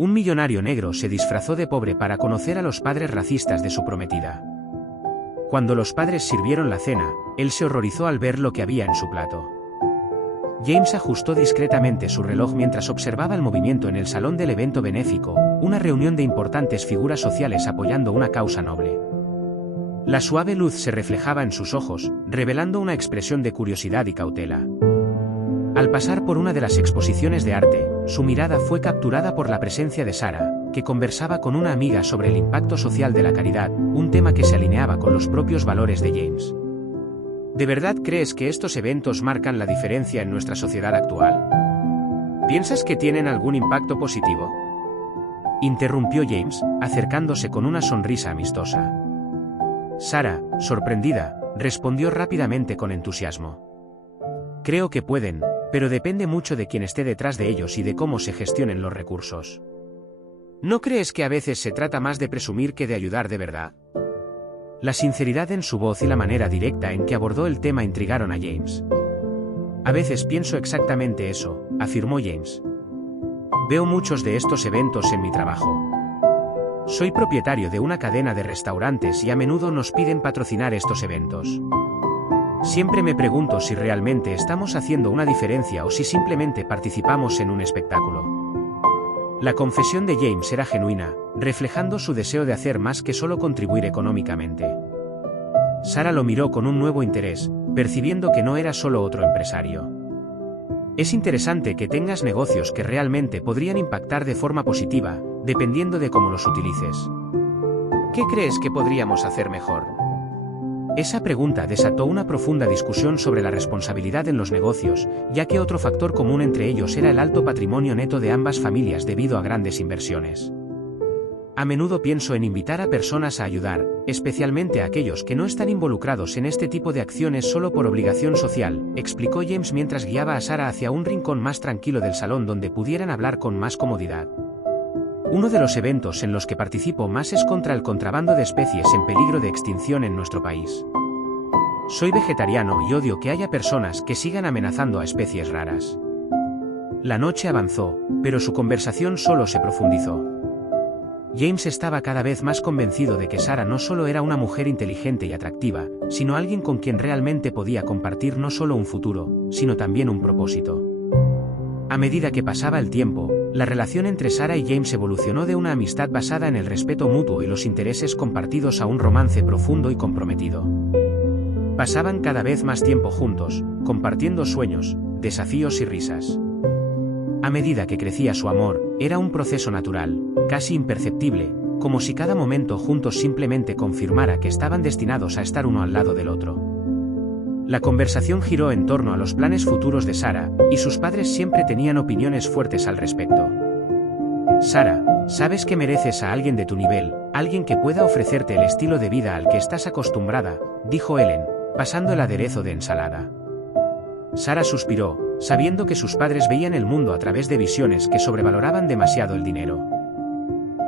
Un millonario negro se disfrazó de pobre para conocer a los padres racistas de su prometida. Cuando los padres sirvieron la cena, él se horrorizó al ver lo que había en su plato. James ajustó discretamente su reloj mientras observaba el movimiento en el salón del evento benéfico, una reunión de importantes figuras sociales apoyando una causa noble. La suave luz se reflejaba en sus ojos, revelando una expresión de curiosidad y cautela. Al pasar por una de las exposiciones de arte, su mirada fue capturada por la presencia de Sarah, que conversaba con una amiga sobre el impacto social de la caridad, un tema que se alineaba con los propios valores de James. ¿De verdad crees que estos eventos marcan la diferencia en nuestra sociedad actual? ¿Piensas que tienen algún impacto positivo?, interrumpió James, acercándose con una sonrisa amistosa. Sarah, sorprendida, respondió rápidamente con entusiasmo. Creo que pueden, pero depende mucho de quién esté detrás de ellos y de cómo se gestionen los recursos. ¿No crees que a veces se trata más de presumir que de ayudar de verdad? La sinceridad en su voz y la manera directa en que abordó el tema intrigaron a James. A veces pienso exactamente eso, afirmó James. Veo muchos de estos eventos en mi trabajo. Soy propietario de una cadena de restaurantes y a menudo nos piden patrocinar estos eventos. Siempre me pregunto si realmente estamos haciendo una diferencia o si simplemente participamos en un espectáculo. La confesión de James era genuina, reflejando su deseo de hacer más que solo contribuir económicamente. Sarah lo miró con un nuevo interés, percibiendo que no era solo otro empresario. Es interesante que tengas negocios que realmente podrían impactar de forma positiva, dependiendo de cómo los utilices. ¿Qué crees que podríamos hacer mejor? Esa pregunta desató una profunda discusión sobre la responsabilidad en los negocios, ya que otro factor común entre ellos era el alto patrimonio neto de ambas familias debido a grandes inversiones. A menudo pienso en invitar a personas a ayudar, especialmente a aquellos que no están involucrados en este tipo de acciones solo por obligación social, explicó James mientras guiaba a Sarah hacia un rincón más tranquilo del salón donde pudieran hablar con más comodidad. Uno de los eventos en los que participo más es contra el contrabando de especies en peligro de extinción en nuestro país. Soy vegetariano y odio que haya personas que sigan amenazando a especies raras. La noche avanzó, pero su conversación solo se profundizó. James estaba cada vez más convencido de que Sarah no solo era una mujer inteligente y atractiva, sino alguien con quien realmente podía compartir no solo un futuro, sino también un propósito. A medida que pasaba el tiempo, la relación entre Sarah y James evolucionó de una amistad basada en el respeto mutuo y los intereses compartidos a un romance profundo y comprometido. Pasaban cada vez más tiempo juntos, compartiendo sueños, desafíos y risas. A medida que crecía su amor, era un proceso natural, casi imperceptible, como si cada momento juntos simplemente confirmara que estaban destinados a estar uno al lado del otro. La conversación giró en torno a los planes futuros de Sarah, y sus padres siempre tenían opiniones fuertes al respecto. Sarah, sabes que mereces a alguien de tu nivel, alguien que pueda ofrecerte el estilo de vida al que estás acostumbrada, dijo Ellen, pasando el aderezo de ensalada. Sarah suspiró, sabiendo que sus padres veían el mundo a través de visiones que sobrevaloraban demasiado el dinero.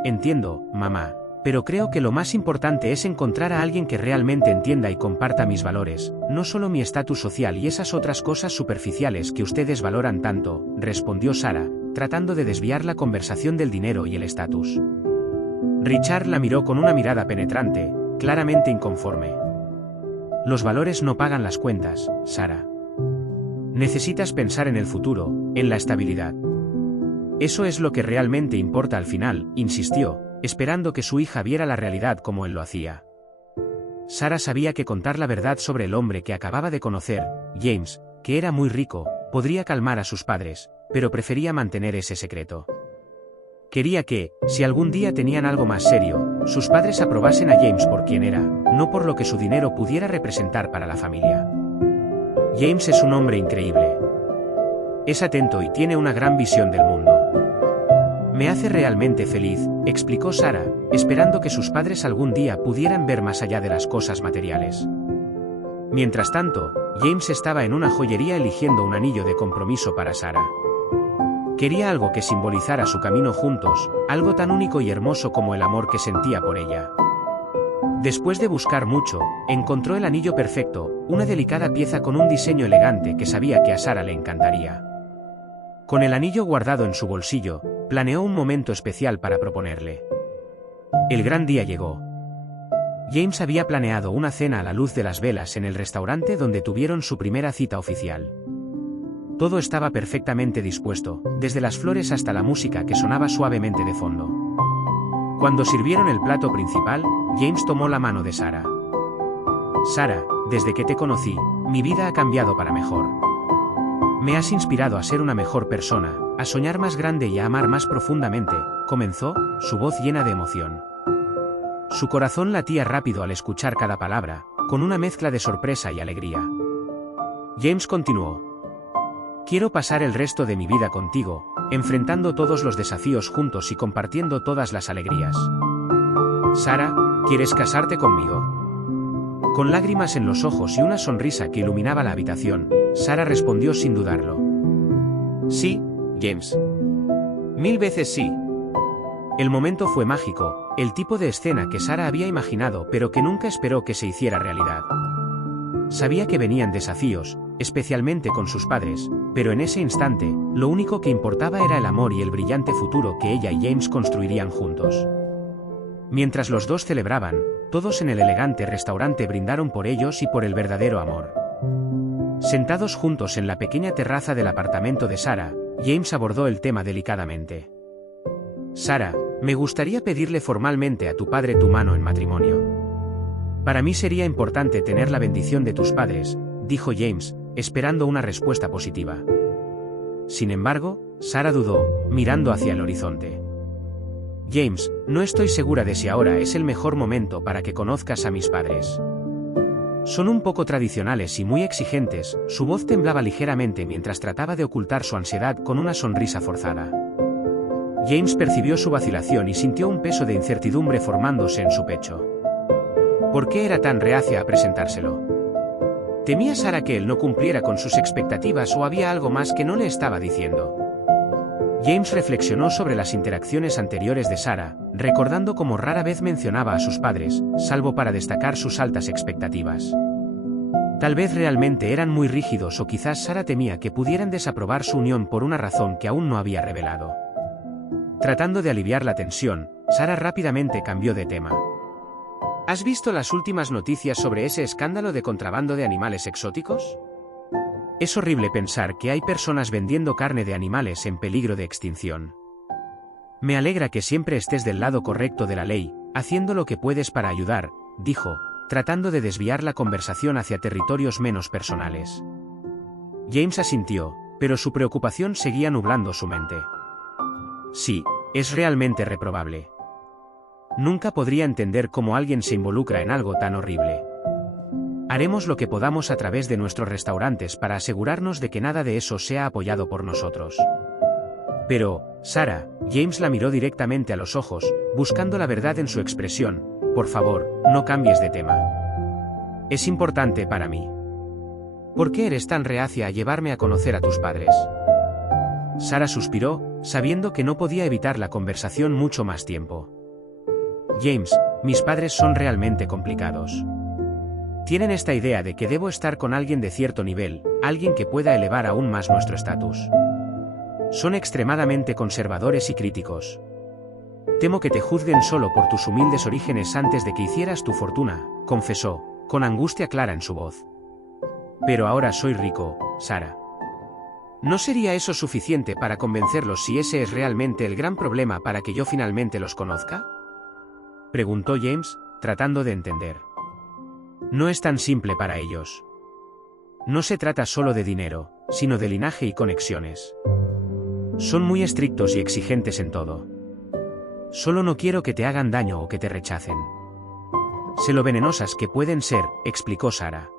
Entiendo, mamá. Pero creo que lo más importante es encontrar a alguien que realmente entienda y comparta mis valores, no solo mi estatus social y esas otras cosas superficiales que ustedes valoran tanto, respondió Sarah, tratando de desviar la conversación del dinero y el estatus. Richard la miró con una mirada penetrante, claramente inconforme. Los valores no pagan las cuentas, Sarah. Necesitas pensar en el futuro, en la estabilidad. Eso es lo que realmente importa al final, insistió, esperando que su hija viera la realidad como él lo hacía. Sarah sabía que contar la verdad sobre el hombre que acababa de conocer, James, que era muy rico, podría calmar a sus padres, pero prefería mantener ese secreto. Quería que, si algún día tenían algo más serio, sus padres aprobasen a James por quien era, no por lo que su dinero pudiera representar para la familia. James es un hombre increíble. Es atento y tiene una gran visión del mundo. Me hace realmente feliz, explicó Sarah, esperando que sus padres algún día pudieran ver más allá de las cosas materiales. Mientras tanto, James estaba en una joyería eligiendo un anillo de compromiso para Sarah. Quería algo que simbolizara su camino juntos, algo tan único y hermoso como el amor que sentía por ella. Después de buscar mucho, encontró el anillo perfecto, una delicada pieza con un diseño elegante que sabía que a Sarah le encantaría. Con el anillo guardado en su bolsillo, Planeó un momento especial para proponerle. El gran día llegó. James había planeado una cena a la luz de las velas en el restaurante donde tuvieron su primera cita oficial. Todo estaba perfectamente dispuesto, desde las flores hasta la música que sonaba suavemente de fondo. Cuando sirvieron el plato principal, James tomó la mano de Sarah. Sarah, desde que te conocí, mi vida ha cambiado para mejor. Me has inspirado a ser una mejor persona, a soñar más grande y a amar más profundamente, comenzó, su voz llena de emoción. Su corazón latía rápido al escuchar cada palabra, con una mezcla de sorpresa y alegría. James continuó. Quiero pasar el resto de mi vida contigo, enfrentando todos los desafíos juntos y compartiendo todas las alegrías. Sarah, ¿quieres casarte conmigo? Con lágrimas en los ojos y una sonrisa que iluminaba la habitación, Sarah respondió sin dudarlo. Sí, James. 1000 veces sí. El momento fue mágico, el tipo de escena que Sarah había imaginado pero que nunca esperó que se hiciera realidad. Sabía que venían desafíos, especialmente con sus padres, pero en ese instante, lo único que importaba era el amor y el brillante futuro que ella y James construirían juntos. Mientras los dos celebraban, todos en el elegante restaurante brindaron por ellos y por el verdadero amor. Sentados juntos en la pequeña terraza del apartamento de Sarah, James abordó el tema delicadamente. Sarah, me gustaría pedirle formalmente a tu padre tu mano en matrimonio. Para mí sería importante tener la bendición de tus padres, dijo James, esperando una respuesta positiva. Sin embargo, Sarah dudó, mirando hacia el horizonte. James, no estoy segura de si ahora es el mejor momento para que conozcas a mis padres. Son un poco tradicionales y muy exigentes, su voz temblaba ligeramente mientras trataba de ocultar su ansiedad con una sonrisa forzada. James percibió su vacilación y sintió un peso de incertidumbre formándose en su pecho. ¿Por qué era tan reacia a presentárselo? ¿Temía Sarah que él no cumpliera con sus expectativas o había algo más que no le estaba diciendo? James reflexionó sobre las interacciones anteriores de Sarah, recordando cómo rara vez mencionaba a sus padres, salvo para destacar sus altas expectativas. Tal vez realmente eran muy rígidos o quizás Sarah temía que pudieran desaprobar su unión por una razón que aún no había revelado. Tratando de aliviar la tensión, Sarah rápidamente cambió de tema. ¿Has visto las últimas noticias sobre ese escándalo de contrabando de animales exóticos? Es horrible pensar que hay personas vendiendo carne de animales en peligro de extinción. Me alegra que siempre estés del lado correcto de la ley, haciendo lo que puedes para ayudar, dijo, tratando de desviar la conversación hacia territorios menos personales. James asintió, pero su preocupación seguía nublando su mente. Sí, es realmente reprobable. Nunca podría entender cómo alguien se involucra en algo tan horrible. Haremos lo que podamos a través de nuestros restaurantes para asegurarnos de que nada de eso sea apoyado por nosotros. Pero, Sarah, James la miró directamente a los ojos, buscando la verdad en su expresión. Por favor, no cambies de tema. Es importante para mí. ¿Por qué eres tan reacia a llevarme a conocer a tus padres? Sarah suspiró, sabiendo que no podía evitar la conversación mucho más tiempo. James, mis padres son realmente complicados. Tienen esta idea de que debo estar con alguien de cierto nivel, alguien que pueda elevar aún más nuestro estatus. Son extremadamente conservadores y críticos. Temo que te juzguen solo por tus humildes orígenes antes de que hicieras tu fortuna, confesó, con angustia clara en su voz. Pero ahora soy rico, Sarah. ¿No sería eso suficiente para convencerlos si ese es realmente el gran problema para que yo finalmente los conozca? Preguntó James, tratando de entender. No es tan simple para ellos. No se trata solo de dinero, sino de linaje y conexiones. Son muy estrictos y exigentes en todo. Solo no quiero que te hagan daño o que te rechacen. Sé lo venenosas que pueden ser, explicó Sarah.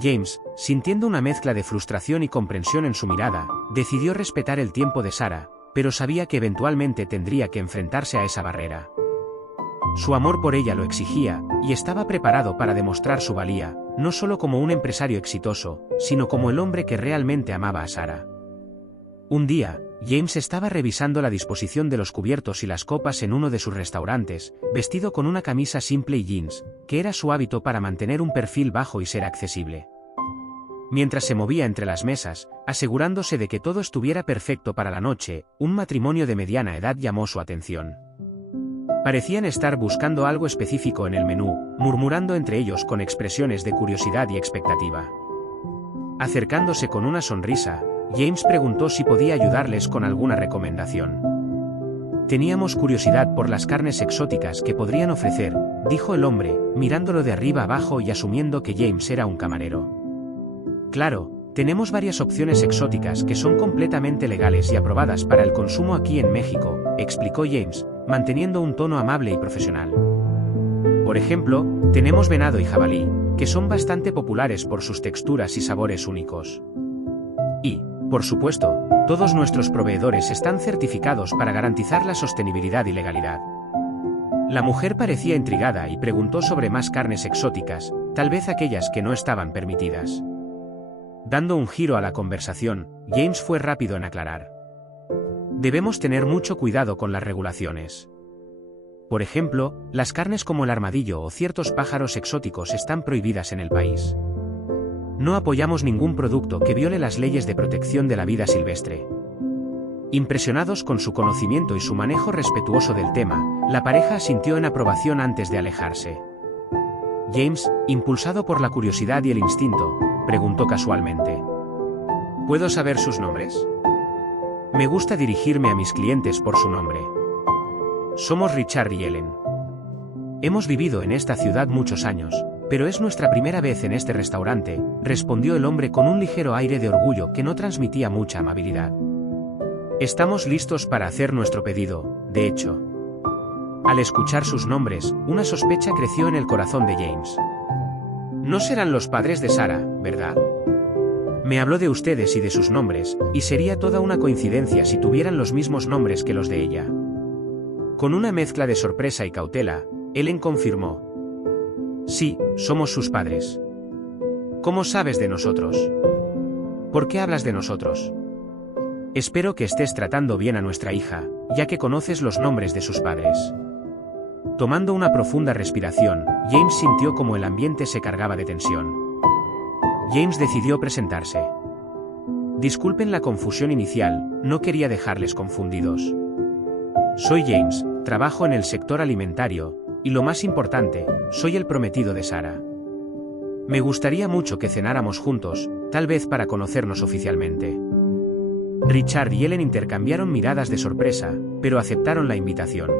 James, sintiendo una mezcla de frustración y comprensión en su mirada, decidió respetar el tiempo de Sarah, pero sabía que eventualmente tendría que enfrentarse a esa barrera. Su amor por ella lo exigía, y estaba preparado para demostrar su valía, no solo como un empresario exitoso, sino como el hombre que realmente amaba a Sarah. Un día, James estaba revisando la disposición de los cubiertos y las copas en uno de sus restaurantes, vestido con una camisa simple y jeans, que era su hábito para mantener un perfil bajo y ser accesible. mientras se movía entre las mesas, asegurándose de que todo estuviera perfecto para la noche. Un matrimonio de mediana edad llamó su atención. Parecían estar buscando algo específico en el menú, murmurando entre ellos con expresiones de curiosidad y expectativa. Acercándose con una sonrisa, James preguntó si podía ayudarles con alguna recomendación. Teníamos curiosidad por las carnes exóticas que podrían ofrecer, dijo el hombre, mirándolo de arriba abajo y asumiendo que James era un camarero. Claro, tenemos varias opciones exóticas que son completamente legales y aprobadas para el consumo aquí en México, explicó James, manteniendo un tono amable y profesional. Por ejemplo, tenemos venado y jabalí, que son bastante populares por sus texturas y sabores únicos. Y, por supuesto, todos nuestros proveedores están certificados para garantizar la sostenibilidad y legalidad. La mujer parecía intrigada y preguntó sobre más carnes exóticas, tal vez aquellas que no estaban permitidas. Dando un giro a la conversación, James fue rápido en aclarar. Debemos tener mucho cuidado con las regulaciones. Por ejemplo, las carnes como el armadillo o ciertos pájaros exóticos están prohibidas en el país. No apoyamos ningún producto que viole las leyes de protección de la vida silvestre. Impresionados con su conocimiento y su manejo respetuoso del tema, la pareja asintió en aprobación antes de alejarse. James, impulsado por la curiosidad y el instinto, preguntó casualmente. ¿Puedo saber sus nombres? Me gusta dirigirme a mis clientes por su nombre. Somos Richard y Ellen. Hemos vivido en esta ciudad muchos años, pero es nuestra primera vez en este restaurante, respondió el hombre con un ligero aire de orgullo que no transmitía mucha amabilidad. Estamos listos para hacer nuestro pedido, de hecho. Al escuchar sus nombres, una sospecha creció en el corazón de James. No serán los padres de Sarah, ¿verdad? Me habló de ustedes y de sus nombres, y sería toda una coincidencia si tuvieran los mismos nombres que los de ella. Con una mezcla de sorpresa y cautela, Ellen confirmó. Sí, somos sus padres. ¿Cómo sabes de nosotros? ¿Por qué hablas de nosotros? Espero que estés tratando bien a nuestra hija, ya que conoces los nombres de sus padres. Tomando una profunda respiración, James sintió como el ambiente se cargaba de tensión. James decidió presentarse. Disculpen la confusión inicial, no quería dejarles confundidos. Soy James, trabajo en el sector alimentario, y lo más importante, soy el prometido de Sarah. Me gustaría mucho que cenáramos juntos, tal vez para conocernos oficialmente. Richard y Ellen intercambiaron miradas de sorpresa, pero aceptaron la invitación.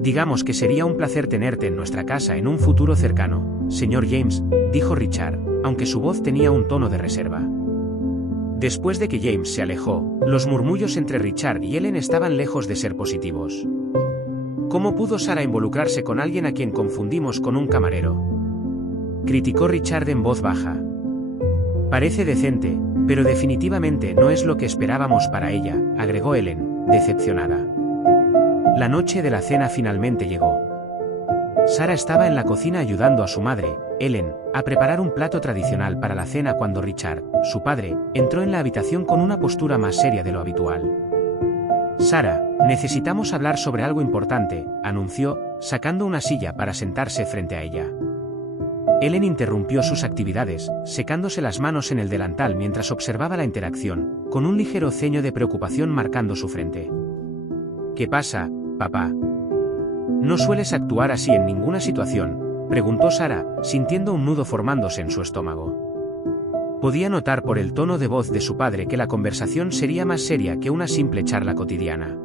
Digamos que sería un placer tenerte en nuestra casa en un futuro cercano, señor James, dijo Richard, aunque su voz tenía un tono de reserva. Después de que James se alejó, los murmullos entre Richard y Ellen estaban lejos de ser positivos. ¿Cómo pudo Sarah involucrarse con alguien a quien confundimos con un camarero? Criticó Richard en voz baja. Parece decente, pero definitivamente no es lo que esperábamos para ella, agregó Ellen, decepcionada. La noche de la cena finalmente llegó. Sarah estaba en la cocina ayudando a su madre, Ellen, a preparar un plato tradicional para la cena cuando Richard, su padre, entró en la habitación con una postura más seria de lo habitual. Sarah, necesitamos hablar sobre algo importante, anunció, sacando una silla para sentarse frente a ella. Ellen interrumpió sus actividades, secándose las manos en el delantal mientras observaba la interacción, con un ligero ceño de preocupación marcando su frente. ¿Qué pasa, papá? ¿No sueles actuar así en ninguna situación?, preguntó Sarah, sintiendo un nudo formándose en su estómago. Podía notar por el tono de voz de su padre que la conversación sería más seria que una simple charla cotidiana.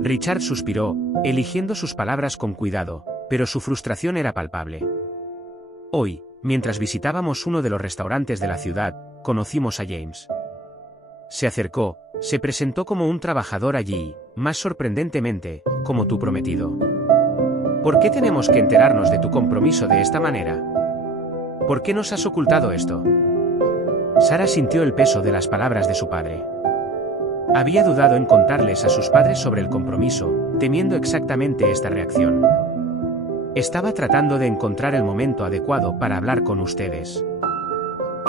Richard suspiró, eligiendo sus palabras con cuidado, pero su frustración era palpable. Hoy, mientras visitábamos uno de los restaurantes de la ciudad, conocimos a James. Se acercó, se presentó como un trabajador allí, más sorprendentemente, como tu prometido. ¿Por qué tenemos que enterarnos de tu compromiso de esta manera? ¿Por qué nos has ocultado esto? Sarah sintió el peso de las palabras de su padre. Había dudado en contarles a sus padres sobre el compromiso, temiendo exactamente esta reacción. Estaba tratando de encontrar el momento adecuado para hablar con ustedes.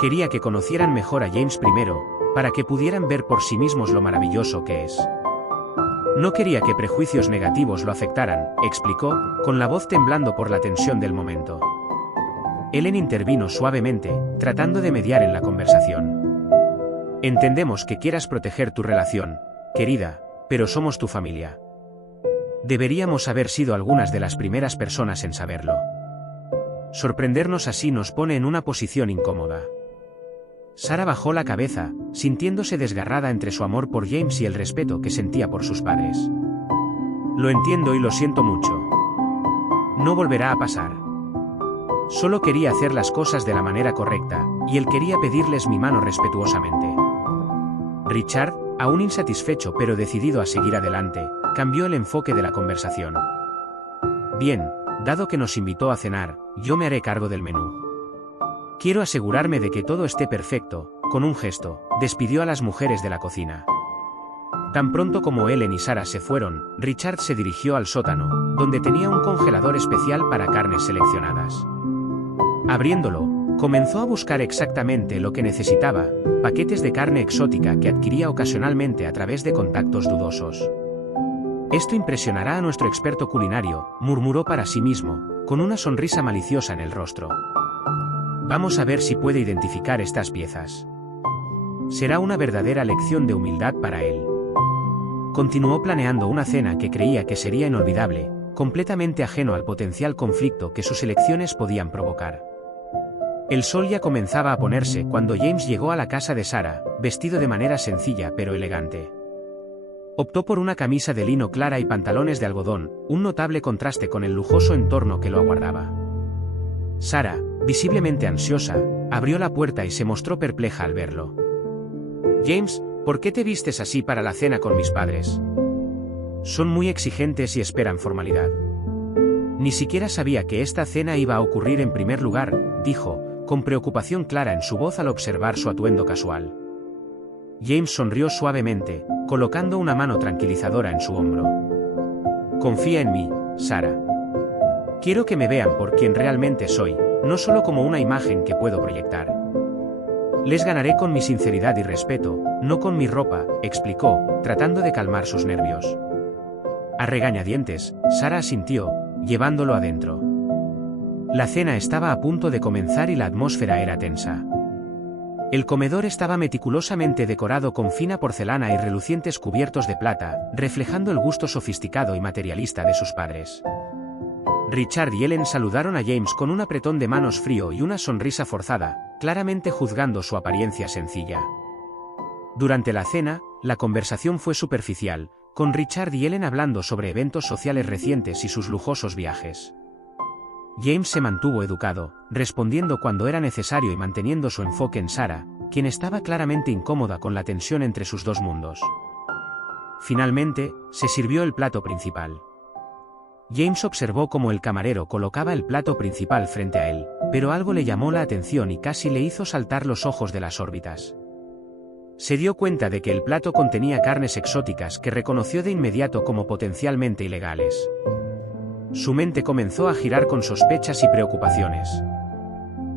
Quería que conocieran mejor a James primero, para que pudieran ver por sí mismos lo maravilloso que es. No quería que prejuicios negativos lo afectaran, explicó, con la voz temblando por la tensión del momento. Ellen intervino suavemente, tratando de mediar en la conversación. Entendemos que quieras proteger tu relación, querida, pero somos tu familia. Deberíamos haber sido algunas de las primeras personas en saberlo. Sorprendernos así nos pone en una posición incómoda. Sara bajó la cabeza, sintiéndose desgarrada entre su amor por James y el respeto que sentía por sus padres. Lo entiendo y lo siento mucho. No volverá a pasar. Solo quería hacer las cosas de la manera correcta, y él quería pedirles mi mano respetuosamente. Richard, aún insatisfecho pero decidido a seguir adelante, cambió el enfoque de la conversación. Bien, dado que nos invitó a cenar, yo me haré cargo del menú. Quiero asegurarme de que todo esté perfecto. Con un gesto, despidió a las mujeres de la cocina. Tan pronto como Ellen y Sara se fueron, Richard se dirigió al sótano, donde tenía un congelador especial para carnes seleccionadas. Abriéndolo, comenzó a buscar exactamente lo que necesitaba, paquetes de carne exótica que adquiría ocasionalmente a través de contactos dudosos. Esto impresionará a nuestro experto culinario, murmuró para sí mismo, con una sonrisa maliciosa en el rostro. Vamos a ver si puede identificar estas piezas. Será una verdadera lección de humildad para él. Continuó planeando una cena que creía que sería inolvidable, completamente ajeno al potencial conflicto que sus elecciones podían provocar. El sol ya comenzaba a ponerse cuando James llegó a la casa de Sara, vestido de manera sencilla pero elegante. Optó por una camisa de lino clara y pantalones de algodón, un notable contraste con el lujoso entorno que lo aguardaba. Sara, visiblemente ansiosa, abrió la puerta y se mostró perpleja al verlo. James, ¿por qué te vistes así para la cena con mis padres? Son muy exigentes y esperan formalidad. Ni siquiera sabía que esta cena iba a ocurrir en primer lugar, dijo, con preocupación clara en su voz al observar su atuendo casual. James sonrió suavemente, colocando una mano tranquilizadora en su hombro. Confía en mí, Sara. Quiero que me vean por quien realmente soy, no solo como una imagen que puedo proyectar. Les ganaré con mi sinceridad y respeto, no con mi ropa, explicó, tratando de calmar sus nervios. A regañadientes, Sara asintió, llevándolo adentro. La cena estaba a punto de comenzar y la atmósfera era tensa. El comedor estaba meticulosamente decorado con fina porcelana y relucientes cubiertos de plata, reflejando el gusto sofisticado y materialista de sus padres. Richard y Ellen saludaron a James con un apretón de manos frío y una sonrisa forzada, claramente juzgando su apariencia sencilla. Durante la cena, la conversación fue superficial, con Richard y Ellen hablando sobre eventos sociales recientes y sus lujosos viajes. James se mantuvo educado, respondiendo cuando era necesario y manteniendo su enfoque en Sara, quien estaba claramente incómoda con la tensión entre sus dos mundos. Finalmente, se sirvió el plato principal. James observó cómo el camarero colocaba el plato principal frente a él, pero algo le llamó la atención y casi le hizo saltar los ojos de las órbitas. Se dio cuenta de que el plato contenía carnes exóticas que reconoció de inmediato como potencialmente ilegales. Su mente comenzó a girar con sospechas y preocupaciones.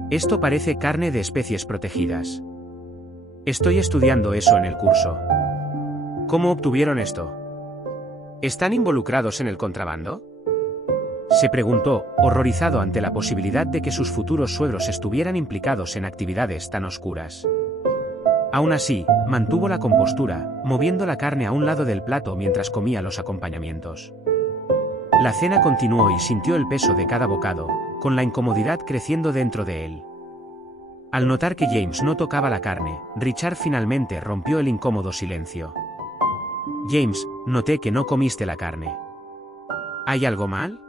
Esto parece carne de especies protegidas. Estoy estudiando eso en el curso. ¿Cómo obtuvieron esto? ¿Están involucrados en el contrabando? Se preguntó, horrorizado ante la posibilidad de que sus futuros suegros estuvieran implicados en actividades tan oscuras. Aún así, mantuvo la compostura, moviendo la carne a un lado del plato mientras comía los acompañamientos. La cena continuó y sintió el peso de cada bocado, con la incomodidad creciendo dentro de él. Al notar que James no tocaba la carne, Richard finalmente rompió el incómodo silencio. James, noté que no comiste la carne. ¿Hay algo mal?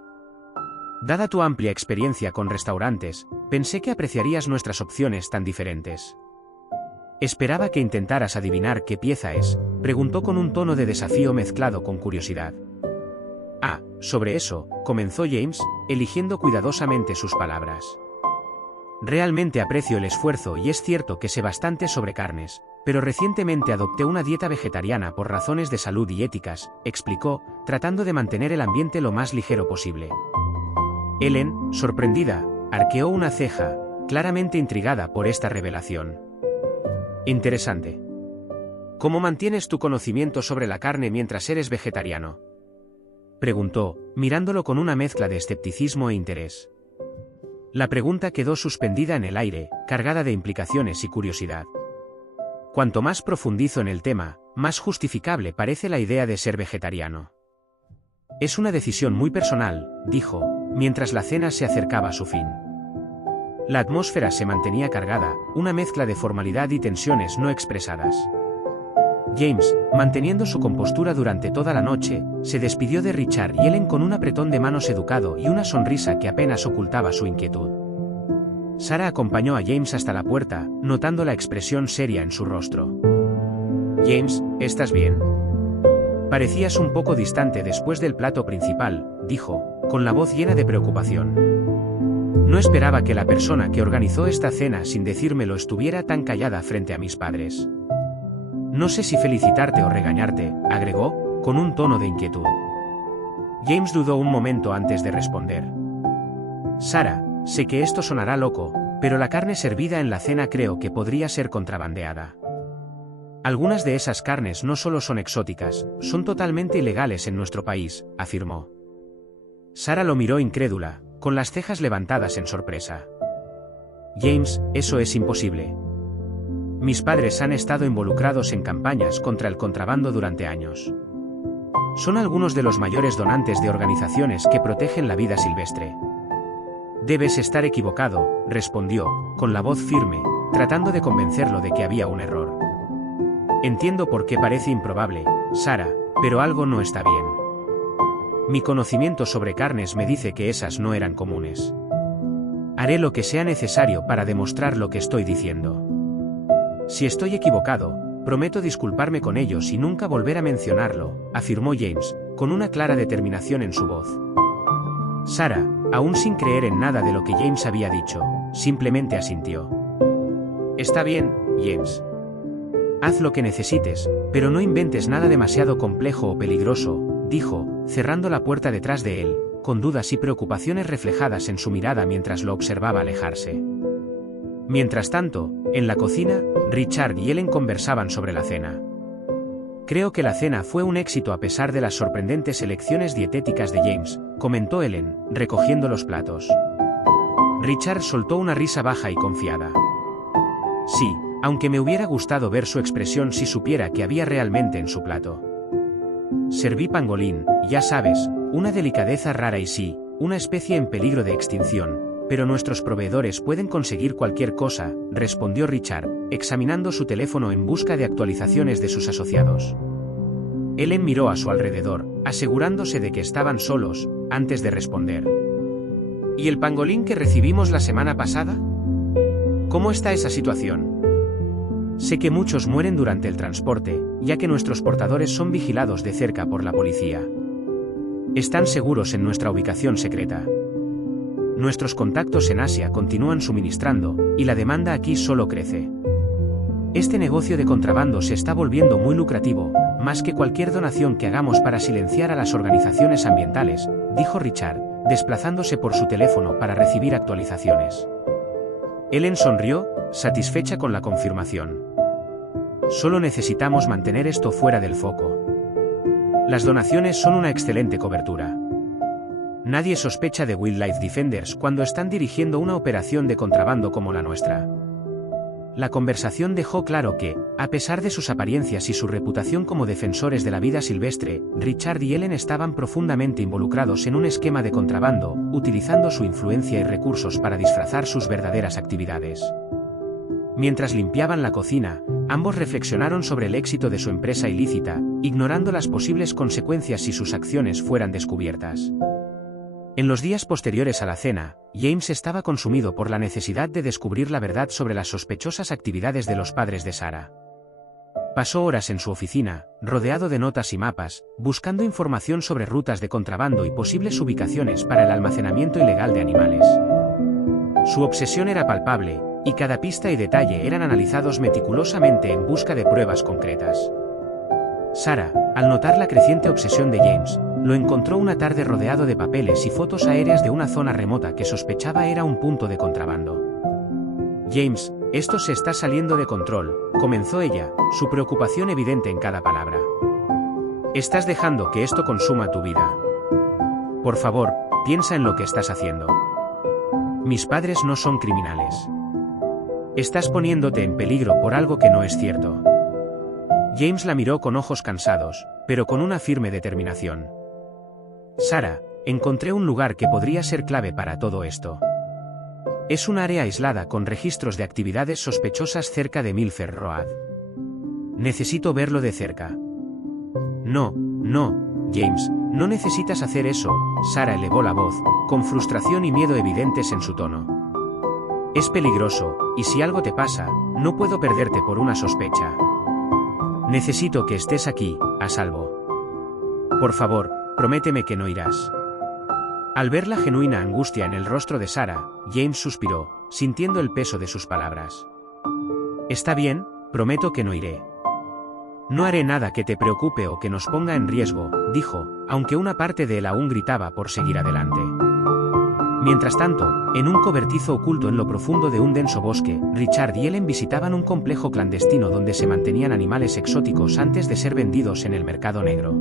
Dada tu amplia experiencia con restaurantes, pensé que apreciarías nuestras opciones tan diferentes. Esperaba que intentaras adivinar qué pieza es, preguntó con un tono de desafío mezclado con curiosidad. Ah, sobre eso, comenzó James, eligiendo cuidadosamente sus palabras. Realmente aprecio el esfuerzo y es cierto que sé bastante sobre carnes, pero recientemente adopté una dieta vegetariana por razones de salud y éticas, explicó, tratando de mantener el ambiente lo más ligero posible. Ellen, sorprendida, arqueó una ceja, claramente intrigada por esta revelación. Interesante. ¿Cómo mantienes tu conocimiento sobre la carne mientras eres vegetariano? Preguntó, mirándolo con una mezcla de escepticismo e interés. La pregunta quedó suspendida en el aire, cargada de implicaciones y curiosidad. Cuanto más profundizo en el tema, más justificable parece la idea de ser vegetariano. Es una decisión muy personal, dijo, mientras la cena se acercaba a su fin. La atmósfera se mantenía cargada, una mezcla de formalidad y tensiones no expresadas. James, manteniendo su compostura durante toda la noche, se despidió de Richard y Ellen con un apretón de manos educado y una sonrisa que apenas ocultaba su inquietud. Sarah acompañó a James hasta la puerta, notando la expresión seria en su rostro. James, ¿estás bien? Parecías un poco distante después del plato principal, dijo, con la voz llena de preocupación. No esperaba que la persona que organizó esta cena sin decírmelo estuviera tan callada frente a mis padres. No sé si felicitarte o regañarte, agregó, con un tono de inquietud. James dudó un momento antes de responder. Sarah, sé que esto sonará loco, pero la carne servida en la cena creo que podría ser contrabandeada. Algunas de esas carnes no solo son exóticas, son totalmente ilegales en nuestro país, afirmó. Sarah lo miró incrédula, con las cejas levantadas en sorpresa. James, eso es imposible. Mis padres han estado involucrados en campañas contra el contrabando durante años. Son algunos de los mayores donantes de organizaciones que protegen la vida silvestre. Debes estar equivocado, respondió, con la voz firme, tratando de convencerlo de que había un error. Entiendo por qué parece improbable, Sarah, pero algo no está bien. Mi conocimiento sobre carnes me dice que esas no eran comunes. Haré lo que sea necesario para demostrar lo que estoy diciendo. Si estoy equivocado, prometo disculparme con ellos y nunca volver a mencionarlo, afirmó James, con una clara determinación en su voz. Sarah, aún sin creer en nada de lo que James había dicho, simplemente asintió. Está bien, James. Haz lo que necesites, pero no inventes nada demasiado complejo o peligroso, dijo, cerrando la puerta detrás de él, con dudas y preocupaciones reflejadas en su mirada mientras lo observaba alejarse. Mientras tanto, en la cocina, Richard y Ellen conversaban sobre la cena. Creo que la cena fue un éxito a pesar de las sorprendentes elecciones dietéticas de James, comentó Ellen, recogiendo los platos. Richard soltó una risa baja y confiada. Sí, aunque me hubiera gustado ver su expresión si supiera que había realmente en su plato. Serví pangolín, ya sabes, una delicadeza rara y sí, una especie en peligro de extinción. Pero nuestros proveedores pueden conseguir cualquier cosa, respondió Richard, examinando su teléfono en busca de actualizaciones de sus asociados. Ellen miró a su alrededor, asegurándose de que estaban solos, antes de responder. ¿Y el pangolín que recibimos la semana pasada? ¿Cómo está esa situación? Sé que muchos mueren durante el transporte, ya que nuestros portadores son vigilados de cerca por la policía. Están seguros en nuestra ubicación secreta. Nuestros contactos en Asia continúan suministrando, y la demanda aquí solo crece. Este negocio de contrabando se está volviendo muy lucrativo, más que cualquier donación que hagamos para silenciar a las organizaciones ambientales, dijo Richard, desplazándose por su teléfono para recibir actualizaciones. Ellen sonrió, satisfecha con la confirmación. Solo necesitamos mantener esto fuera del foco. Las donaciones son una excelente cobertura. Nadie sospecha de Wildlife Defenders cuando están dirigiendo una operación de contrabando como la nuestra. La conversación dejó claro que, a pesar de sus apariencias y su reputación como defensores de la vida silvestre, Richard y Ellen estaban profundamente involucrados en un esquema de contrabando, utilizando su influencia y recursos para disfrazar sus verdaderas actividades. Mientras limpiaban la cocina, ambos reflexionaron sobre el éxito de su empresa ilícita, ignorando las posibles consecuencias si sus acciones fueran descubiertas. En los días posteriores a la cena, James estaba consumido por la necesidad de descubrir la verdad sobre las sospechosas actividades de los padres de Sarah. Pasó horas en su oficina, rodeado de notas y mapas, buscando información sobre rutas de contrabando y posibles ubicaciones para el almacenamiento ilegal de animales. Su obsesión era palpable, y cada pista y detalle eran analizados meticulosamente en busca de pruebas concretas. Sarah, al notar la creciente obsesión de James, lo encontró una tarde rodeado de papeles y fotos aéreas de una zona remota que sospechaba era un punto de contrabando. James, esto se está saliendo de control, comenzó ella, su preocupación evidente en cada palabra. Estás dejando que esto consuma tu vida. Por favor, piensa en lo que estás haciendo. mis padres no son criminales. Estás poniéndote en peligro por algo que no es cierto. James la miró con ojos cansados, pero con una firme determinación. Sarah, encontré un lugar que podría ser clave para todo esto. Es un área aislada con registros de actividades sospechosas cerca de Milford Road. Necesito verlo de cerca. No, James, no necesitas hacer eso, Sarah elevó la voz, con frustración y miedo evidentes en su tono. Es peligroso, y si algo te pasa, no puedo perderte por una sospecha. Necesito que estés aquí, a salvo. Por favor, prométeme que no irás. Al ver la genuina angustia en el rostro de Sarah, James suspiró, sintiendo el peso de sus palabras. Está bien, prometo que no iré. No haré nada que te preocupe o que nos ponga en riesgo, dijo, aunque una parte de él aún gritaba por seguir adelante. Mientras tanto, en un cobertizo oculto en lo profundo de un denso bosque, Richard y Ellen visitaban un complejo clandestino donde se mantenían animales exóticos antes de ser vendidos en el mercado negro.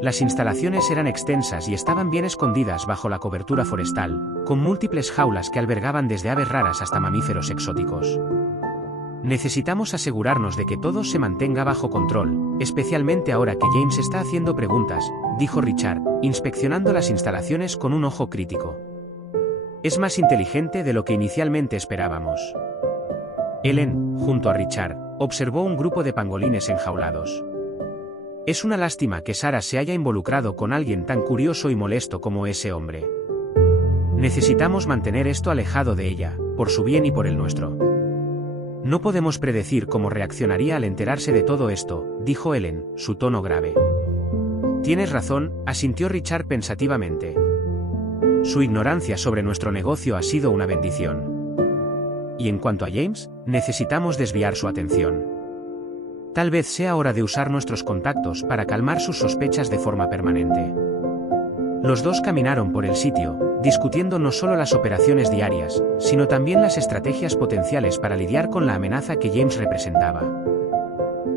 Las instalaciones eran extensas y estaban bien escondidas bajo la cobertura forestal, con múltiples jaulas que albergaban desde aves raras hasta mamíferos exóticos. Necesitamos asegurarnos de que todo se mantenga bajo control, especialmente ahora que James está haciendo preguntas, dijo Richard, inspeccionando las instalaciones con un ojo crítico. Es más inteligente de lo que inicialmente esperábamos. Ellen, junto a Richard, observó un grupo de pangolines enjaulados. Es una lástima que Sarah se haya involucrado con alguien tan curioso y molesto como ese hombre. Necesitamos mantener esto alejado de ella, por su bien y por el nuestro. No podemos predecir cómo reaccionaría al enterarse de todo esto, dijo Ellen, su tono grave. Tienes razón, asintió Richard pensativamente. Su ignorancia sobre nuestro negocio ha sido una bendición. Y en cuanto a James, necesitamos desviar su atención. Tal vez sea hora de usar nuestros contactos para calmar sus sospechas de forma permanente. Los dos caminaron por el sitio, discutiendo no solo las operaciones diarias, sino también las estrategias potenciales para lidiar con la amenaza que James representaba.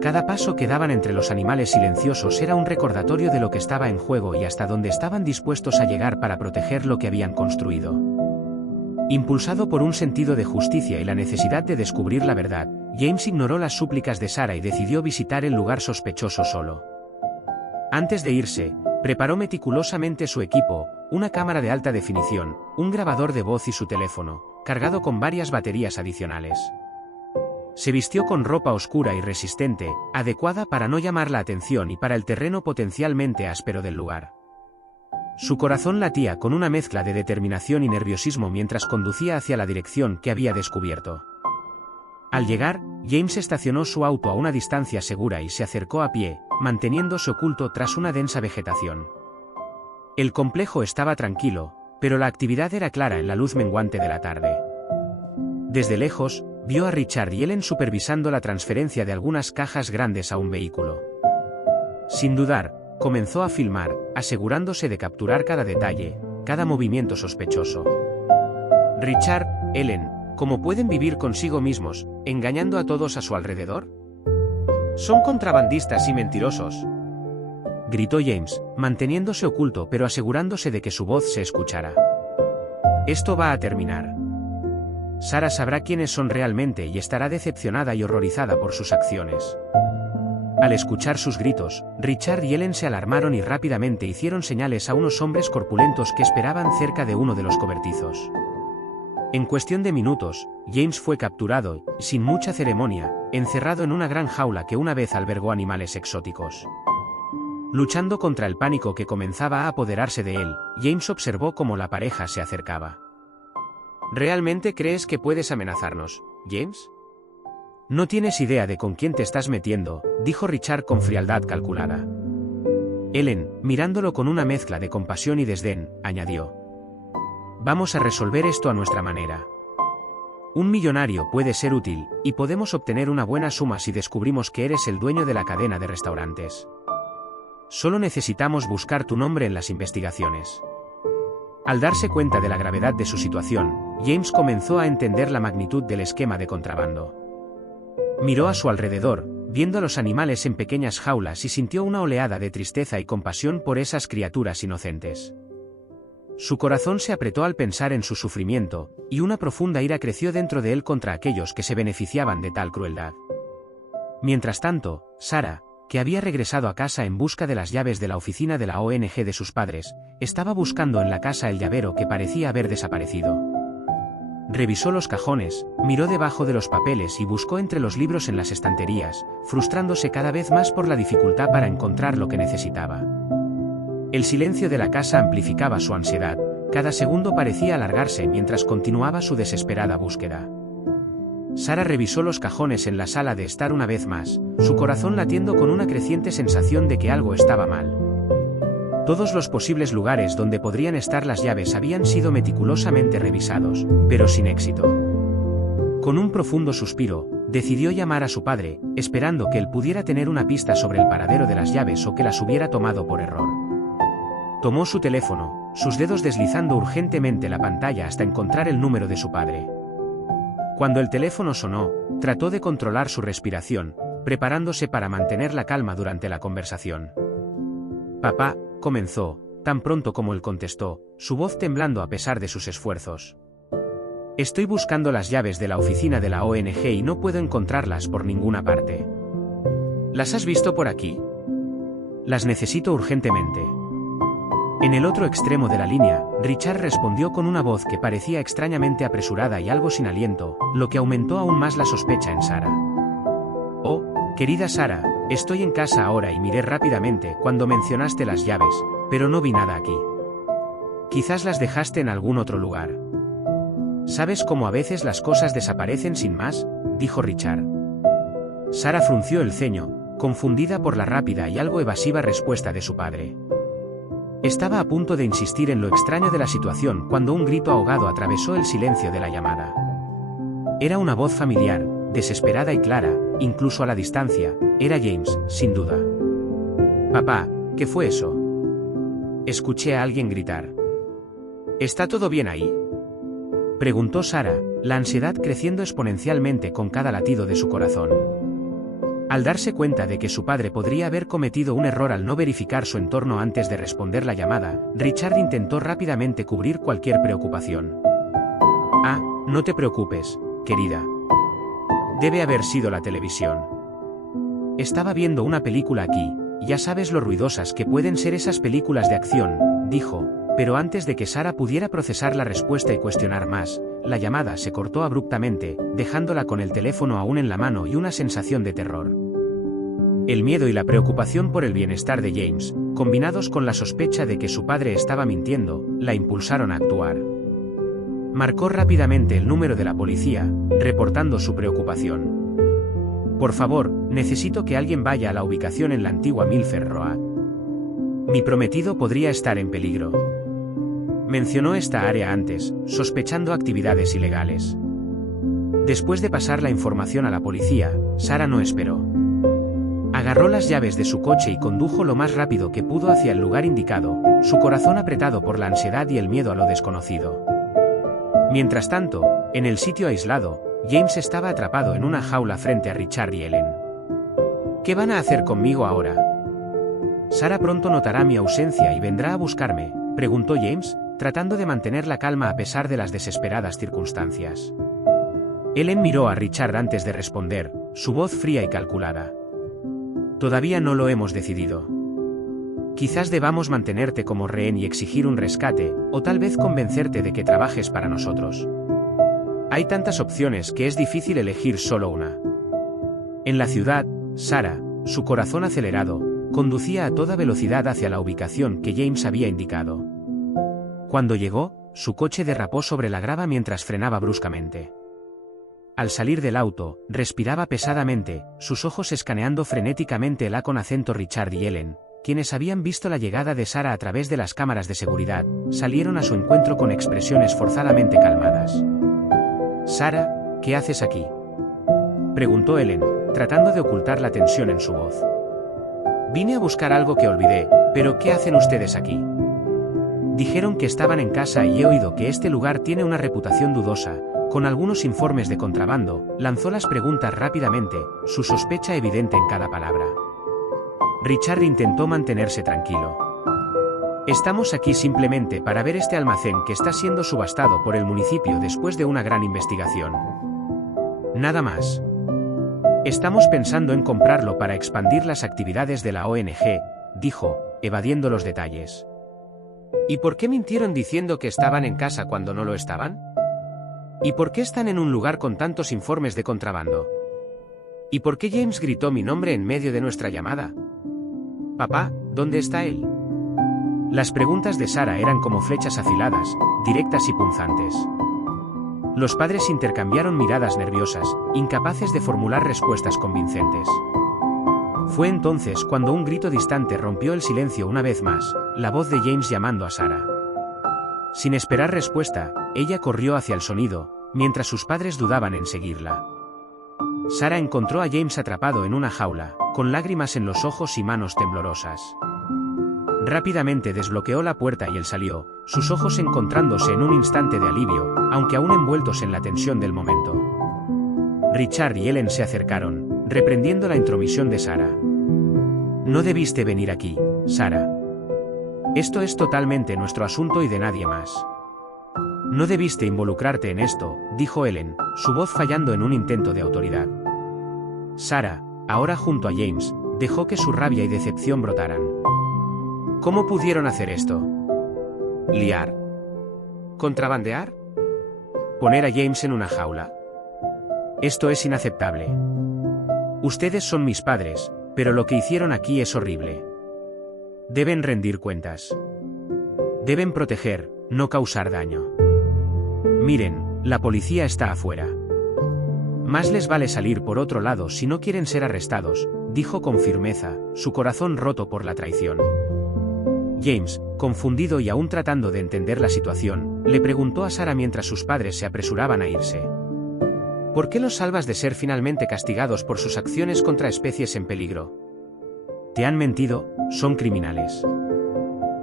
Cada paso que daban entre los animales silenciosos era un recordatorio de lo que estaba en juego y hasta dónde estaban dispuestos a llegar para proteger lo que habían construido. Impulsado por un sentido de justicia y la necesidad de descubrir la verdad, James ignoró las súplicas de Sarah y decidió visitar el lugar sospechoso solo. Antes de irse, preparó meticulosamente su equipo, una cámara de alta definición, un grabador de voz y su teléfono, cargado con varias baterías adicionales. Se vistió con ropa oscura y resistente, adecuada para no llamar la atención y para el terreno potencialmente áspero del lugar. Su corazón latía con una mezcla de determinación y nerviosismo mientras conducía hacia la dirección que había descubierto. Al llegar, James estacionó su auto a una distancia segura y se acercó a pie, manteniéndose oculto tras una densa vegetación. El complejo estaba tranquilo, pero la actividad era clara en la luz menguante de la tarde. Desde lejos, vio a Richard y Ellen supervisando la transferencia de algunas cajas grandes a un vehículo. Sin dudar, comenzó a filmar, asegurándose de capturar cada detalle, cada movimiento sospechoso. Richard, Ellen, ¿cómo pueden vivir consigo mismos, engañando a todos a su alrededor? Son contrabandistas y mentirosos, gritó James, manteniéndose oculto pero asegurándose de que su voz se escuchara. Esto va a terminar. Sarah sabrá quiénes son realmente y estará decepcionada y horrorizada por sus acciones. Al escuchar sus gritos, Richard y Ellen se alarmaron y rápidamente hicieron señales a unos hombres corpulentos que esperaban cerca de uno de los cobertizos. En cuestión de minutos, James fue capturado, sin mucha ceremonia, encerrado en una gran jaula que una vez albergó animales exóticos. Luchando contra el pánico que comenzaba a apoderarse de él, James observó cómo la pareja se acercaba. ¿Realmente crees que puedes amenazarnos, James? No tienes idea de con quién te estás metiendo, dijo Richard con frialdad calculada. Ellen, mirándolo con una mezcla de compasión y desdén, añadió: Vamos a resolver esto a nuestra manera. Un millonario puede ser útil, y podemos obtener una buena suma si descubrimos que eres el dueño de la cadena de restaurantes. Solo necesitamos buscar tu nombre en las investigaciones. Al darse cuenta de la gravedad de su situación, James comenzó a entender la magnitud del esquema de contrabando. Miró a su alrededor, viendo a los animales en pequeñas jaulas y sintió una oleada de tristeza y compasión por esas criaturas inocentes. Su corazón se apretó al pensar en su sufrimiento, y una profunda ira creció dentro de él contra aquellos que se beneficiaban de tal crueldad. Mientras tanto, Sarah, que había regresado a casa en busca de las llaves de la oficina de la ONG de sus padres, estaba buscando en la casa el llavero que parecía haber desaparecido. Revisó los cajones, miró debajo de los papeles y buscó entre los libros en las estanterías, frustrándose cada vez más por la dificultad para encontrar lo que necesitaba. El silencio de la casa amplificaba su ansiedad, cada segundo parecía alargarse mientras continuaba su desesperada búsqueda. Sarah revisó los cajones en la sala de estar una vez más, su corazón latiendo con una creciente sensación de que algo estaba mal. Todos los posibles lugares donde podrían estar las llaves habían sido meticulosamente revisados, pero sin éxito. Con un profundo suspiro, decidió llamar a su padre, esperando que él pudiera tener una pista sobre el paradero de las llaves o que las hubiera tomado por error. Tomó su teléfono, sus dedos deslizando urgentemente la pantalla hasta encontrar el número de su padre. Cuando el teléfono sonó, trató de controlar su respiración, preparándose para mantener la calma durante la conversación. «Papá», comenzó, tan pronto como él contestó, su voz temblando a pesar de sus esfuerzos. «Estoy buscando las llaves de la oficina de la ONG y no puedo encontrarlas por ninguna parte. ¿Las has visto por aquí? Las necesito urgentemente». En el otro extremo de la línea, Richard respondió con una voz que parecía extrañamente apresurada y algo sin aliento, lo que aumentó aún más la sospecha en Sarah. «Oh, querida Sarah, estoy en casa ahora y miré rápidamente cuando mencionaste las llaves, pero no vi nada aquí. Quizás las dejaste en algún otro lugar. ¿Sabes cómo a veces las cosas desaparecen sin más?», dijo Richard. Sarah frunció el ceño, confundida por la rápida y algo evasiva respuesta de su padre. Estaba a punto de insistir en lo extraño de la situación cuando un grito ahogado atravesó el silencio de la llamada. Era una voz familiar, desesperada y clara, incluso a la distancia. Era James, sin duda. «Papá, ¿qué fue eso?», escuché a alguien gritar. «¿Está todo bien ahí?», preguntó Sarah, la ansiedad creciendo exponencialmente con cada latido de su corazón. Al darse cuenta de que su padre podría haber cometido un error al no verificar su entorno antes de responder la llamada, Richard intentó rápidamente cubrir cualquier preocupación. «Ah, no te preocupes, querida. Debe haber sido la televisión. Estaba viendo una película aquí, ya sabes lo ruidosas que pueden ser esas películas de acción», dijo, pero antes de que Sarah pudiera procesar la respuesta y cuestionar más, la llamada se cortó abruptamente, dejándola con el teléfono aún en la mano y una sensación de terror. El miedo y la preocupación por el bienestar de James, combinados con la sospecha de que su padre estaba mintiendo, la impulsaron a actuar. Marcó rápidamente el número de la policía, reportando su preocupación. «Por favor, necesito que alguien vaya a la ubicación en la antigua Milford Road. Mi prometido podría estar en peligro». Mencionó esta área antes, sospechando actividades ilegales. Después de pasar la información a la policía, Sarah no esperó. Agarró las llaves de su coche y condujo lo más rápido que pudo hacia el lugar indicado, su corazón apretado por la ansiedad y el miedo a lo desconocido. Mientras tanto, en el sitio aislado, James estaba atrapado en una jaula frente a Richard y Ellen. «¿Qué van a hacer conmigo ahora? ¿Sarah pronto notará mi ausencia y vendrá a buscarme?», preguntó James, tratando de mantener la calma a pesar de las desesperadas circunstancias. Ellen miró a Richard antes de responder, su voz fría y calculada. «Todavía no lo hemos decidido. Quizás debamos mantenerte como rehén y exigir un rescate, o tal vez convencerte de que trabajes para nosotros. Hay tantas opciones que es difícil elegir solo una». En la ciudad, Sarah, su corazón acelerado, conducía a toda velocidad hacia la ubicación que James había indicado. Cuando llegó, su coche derrapó sobre la grava mientras frenaba bruscamente. Al salir del auto, respiraba pesadamente, sus ojos escaneando frenéticamente el con acento Richard y Ellen, quienes habían visto la llegada de Sarah a través de las cámaras de seguridad, salieron a su encuentro con expresiones forzadamente calmadas. «Sarah, ¿qué haces aquí?», preguntó Ellen, tratando de ocultar la tensión en su voz. «Vine a buscar algo que olvidé, pero ¿qué hacen ustedes aquí? Dijeron que estaban en casa y he oído que este lugar tiene una reputación dudosa, con algunos informes de contrabando», lanzó las preguntas rápidamente, su sospecha evidente en cada palabra. Richard intentó mantenerse tranquilo. Estamos aquí simplemente para ver este almacén que está siendo subastado por el municipio después de una gran investigación. Nada más. Estamos pensando en comprarlo para expandir las actividades de la ONG, dijo, evadiendo los detalles. ¿Y por qué mintieron diciendo que estaban en casa cuando no lo estaban? ¿Y por qué están en un lugar con tantos informes de contrabando? ¿Y por qué James gritó mi nombre en medio de nuestra llamada? Papá, ¿dónde está él? Las preguntas de Sarah eran como flechas afiladas, directas y punzantes. Los padres intercambiaron miradas nerviosas, incapaces de formular respuestas convincentes. Fue entonces cuando un grito distante rompió el silencio una vez más, la voz de James llamando a Sarah. Sin esperar respuesta, ella corrió hacia el sonido, mientras sus padres dudaban en seguirla. Sarah encontró a James atrapado en una jaula, con lágrimas en los ojos y manos temblorosas. Rápidamente desbloqueó la puerta y él salió, sus ojos encontrándose en un instante de alivio, aunque aún envueltos en la tensión del momento. Richard y Ellen se acercaron, reprendiendo la intromisión de Sarah. No debiste venir aquí, Sarah. Esto es totalmente nuestro asunto y de nadie más. No debiste involucrarte en esto, dijo Ellen, su voz fallando en un intento de autoridad. Sarah, ahora junto a James, dejó que su rabia y decepción brotaran. ¿Cómo pudieron hacer esto? ¿Liar? ¿Contrabandear? ¿Poner a James en una jaula? Esto es inaceptable. Ustedes son mis padres, pero lo que hicieron aquí es horrible. Deben rendir cuentas. Deben proteger, no causar daño. Miren, la policía está afuera. Más les vale salir por otro lado si no quieren ser arrestados, dijo con firmeza, su corazón roto por la traición. James, confundido y aún tratando de entender la situación, le preguntó a Sarah mientras sus padres se apresuraban a irse. ¿Por qué los salvas de ser finalmente castigados por sus acciones contra especies en peligro? Te han mentido, son criminales.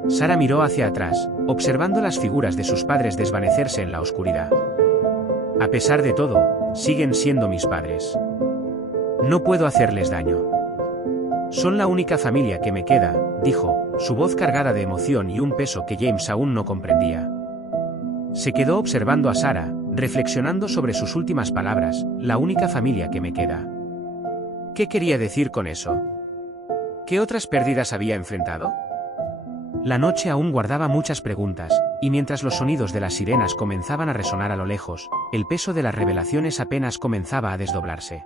Sarah miró hacia atrás, observando las figuras de sus padres desvanecerse en la oscuridad. A pesar de todo, siguen siendo mis padres. No puedo hacerles daño. Son la única familia que me queda, dijo, su voz cargada de emoción y un peso que James aún no comprendía. Se quedó observando a Sarah, reflexionando sobre sus últimas palabras, la única familia que me queda. ¿Qué quería decir con eso? ¿Qué otras pérdidas había enfrentado? La noche aún guardaba muchas preguntas, y mientras los sonidos de las sirenas comenzaban a resonar a lo lejos, el peso de las revelaciones apenas comenzaba a desdoblarse.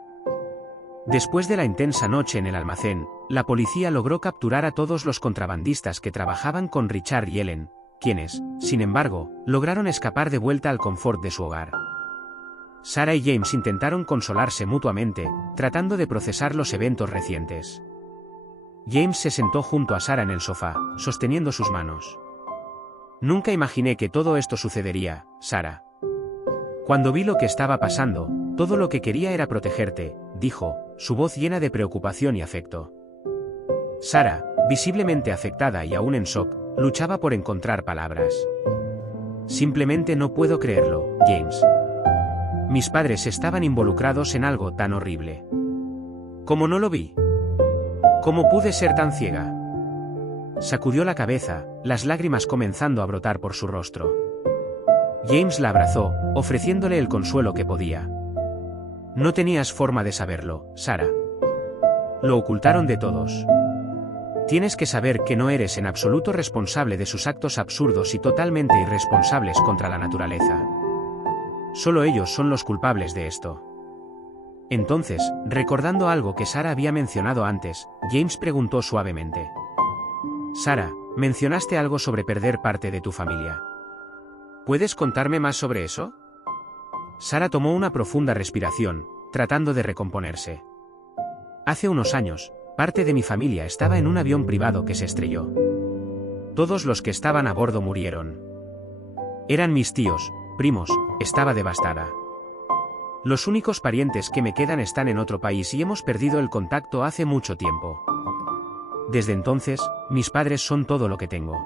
Después de la intensa noche en el almacén, la policía logró capturar a todos los contrabandistas que trabajaban con Richard y Ellen, quienes, sin embargo, lograron escapar de vuelta al confort de su hogar. Sarah y James intentaron consolarse mutuamente, tratando de procesar los eventos recientes. James se sentó junto a Sarah en el sofá, sosteniendo sus manos. Nunca imaginé que todo esto sucedería, Sarah. Cuando vi lo que estaba pasando, todo lo que quería era protegerte, dijo, su voz llena de preocupación y afecto. Sarah, visiblemente afectada y aún en shock, luchaba por encontrar palabras. Simplemente no puedo creerlo, James. Mis padres estaban involucrados en algo tan horrible. ¿Cómo no lo vi? ¿Cómo pude ser tan ciega? Sacudió la cabeza, las lágrimas comenzando a brotar por su rostro. James la abrazó, ofreciéndole el consuelo que podía. No tenías forma de saberlo, Sarah. Lo ocultaron de todos. Tienes que saber que no eres en absoluto responsable de sus actos absurdos y totalmente irresponsables contra la naturaleza. Solo ellos son los culpables de esto. Entonces, recordando algo que Sarah había mencionado antes, James preguntó suavemente. Sarah, mencionaste algo sobre perder parte de tu familia. ¿Puedes contarme más sobre eso? Sarah tomó una profunda respiración, tratando de recomponerse. Hace unos años, parte de mi familia estaba en un avión privado que se estrelló. Todos los que estaban a bordo murieron. Eran mis tíos, primos, estaba devastada. Los únicos parientes que me quedan están en otro país y hemos perdido el contacto hace mucho tiempo. Desde entonces, mis padres son todo lo que tengo.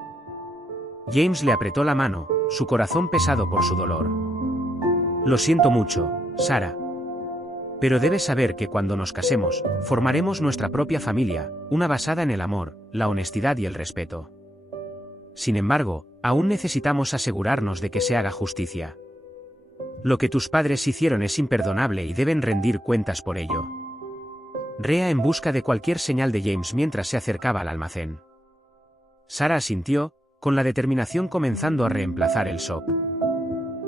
James le apretó la mano, su corazón pesado por su dolor. Lo siento mucho, Sarah. Pero debes saber que cuando nos casemos, formaremos nuestra propia familia, una basada en el amor, la honestidad y el respeto. sin embargo, aún necesitamos asegurarnos de que se haga justicia. Lo que tus padres hicieron es imperdonable y deben rendir cuentas por ello. Rea en busca de cualquier señal de James mientras se acercaba al almacén. Sarah asintió, con la determinación comenzando a reemplazar el shock.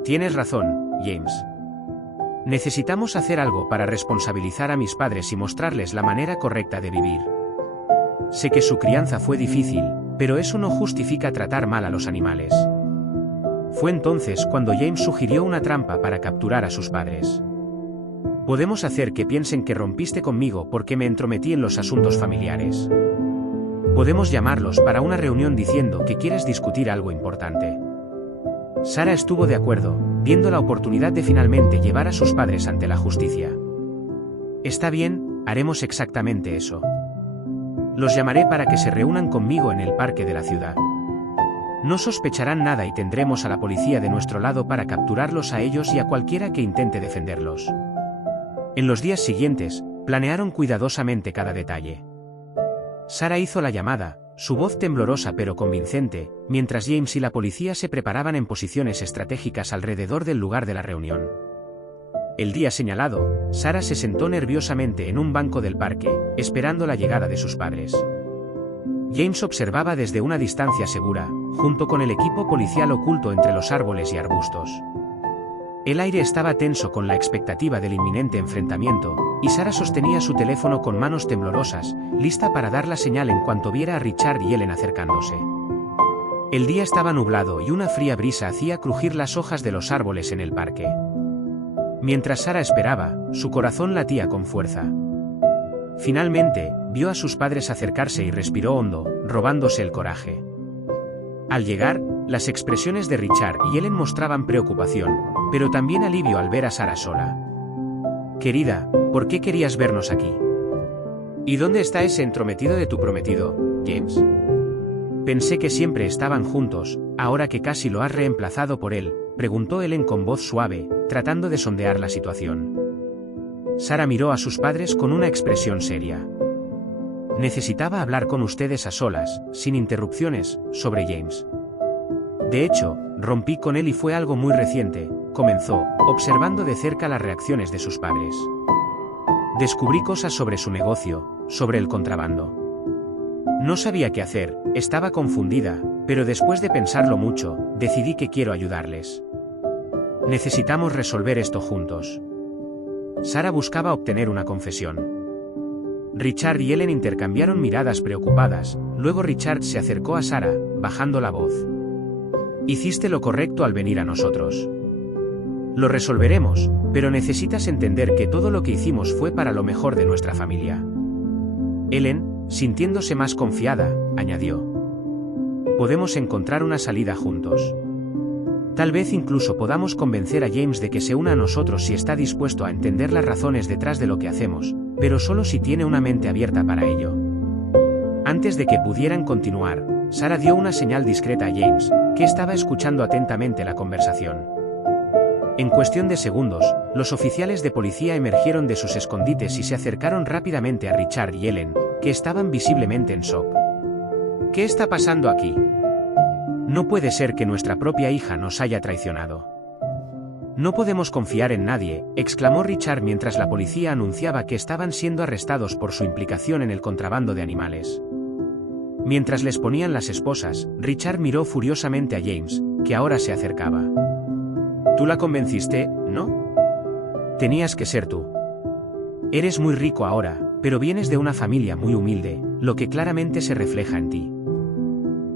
Tienes razón, James. Necesitamos hacer algo para responsabilizar a mis padres y mostrarles la manera correcta de vivir. Sé que su crianza fue difícil, pero eso no justifica tratar mal a los animales. Fue entonces cuando James sugirió una trampa para capturar a sus padres. Podemos hacer que piensen que rompiste conmigo porque me entrometí en los asuntos familiares. Podemos llamarlos para una reunión diciendo que quieres discutir algo importante. Sarah estuvo de acuerdo, viendo la oportunidad de finalmente llevar a sus padres ante la justicia. Está bien, haremos exactamente eso. Los llamaré para que se reúnan conmigo en el parque de la ciudad. No sospecharán nada y tendremos a la policía de nuestro lado para capturarlos a ellos y a cualquiera que intente defenderlos. En los días siguientes, planearon cuidadosamente cada detalle. Sarah hizo la llamada, su voz temblorosa pero convincente, mientras James y la policía se preparaban en posiciones estratégicas alrededor del lugar de la reunión. El día señalado, Sarah se sentó nerviosamente en un banco del parque, esperando la llegada de sus padres. James observaba desde una distancia segura, junto con el equipo policial oculto entre los árboles y arbustos. El aire estaba tenso con la expectativa del inminente enfrentamiento, y Sarah sostenía su teléfono con manos temblorosas, lista para dar la señal en cuanto viera a Richard y Ellen acercándose. El día estaba nublado y una fría brisa hacía crujir las hojas de los árboles en el parque. Mientras Sarah esperaba, su corazón latía con fuerza. Finalmente, vio a sus padres acercarse y respiró hondo, robándose el coraje. Al llegar, las expresiones de Richard y Ellen mostraban preocupación, pero también alivio al ver a Sarah sola. Querida, ¿por qué querías vernos aquí? ¿Y dónde está ese entrometido de tu prometido, James? Pensé que siempre estaban juntos, ahora que casi lo has reemplazado por él, preguntó Ellen con voz suave, tratando de sondear la situación. Sarah miró a sus padres con una expresión seria. Necesitaba hablar con ustedes a solas, sin interrupciones, sobre James. De hecho, rompí con él y fue algo muy reciente, comenzó, observando de cerca las reacciones de sus padres. Descubrí cosas sobre su negocio, sobre el contrabando. No sabía qué hacer, estaba confundida, pero después de pensarlo mucho, decidí que quiero ayudarles. Necesitamos resolver esto juntos. Sarah buscaba obtener una confesión. Richard y Ellen intercambiaron miradas preocupadas, luego Richard se acercó a Sarah, bajando la voz. Hiciste lo correcto al venir a nosotros. Lo resolveremos, pero necesitas entender que todo lo que hicimos fue para lo mejor de nuestra familia. Ellen, sintiéndose más confiada, añadió. Podemos encontrar una salida juntos. Tal vez incluso podamos convencer a James de que se una a nosotros si está dispuesto a entender las razones detrás de lo que hacemos, pero solo si tiene una mente abierta para ello. Antes de que pudieran continuar, Sarah dio una señal discreta a James, que estaba escuchando atentamente la conversación. En cuestión de segundos, los oficiales de policía emergieron de sus escondites y se acercaron rápidamente a Richard y Ellen, que estaban visiblemente en shock. ¿Qué está pasando aquí? No puede ser que nuestra propia hija nos haya traicionado. No podemos confiar en nadie, exclamó Richard mientras la policía anunciaba que estaban siendo arrestados por su implicación en el contrabando de animales. Mientras les ponían las esposas, Richard miró furiosamente a James, que ahora se acercaba. ¿Tú la convenciste, no? Tenías que ser tú. Eres muy rico ahora, pero vienes de una familia muy humilde, lo que claramente se refleja en ti.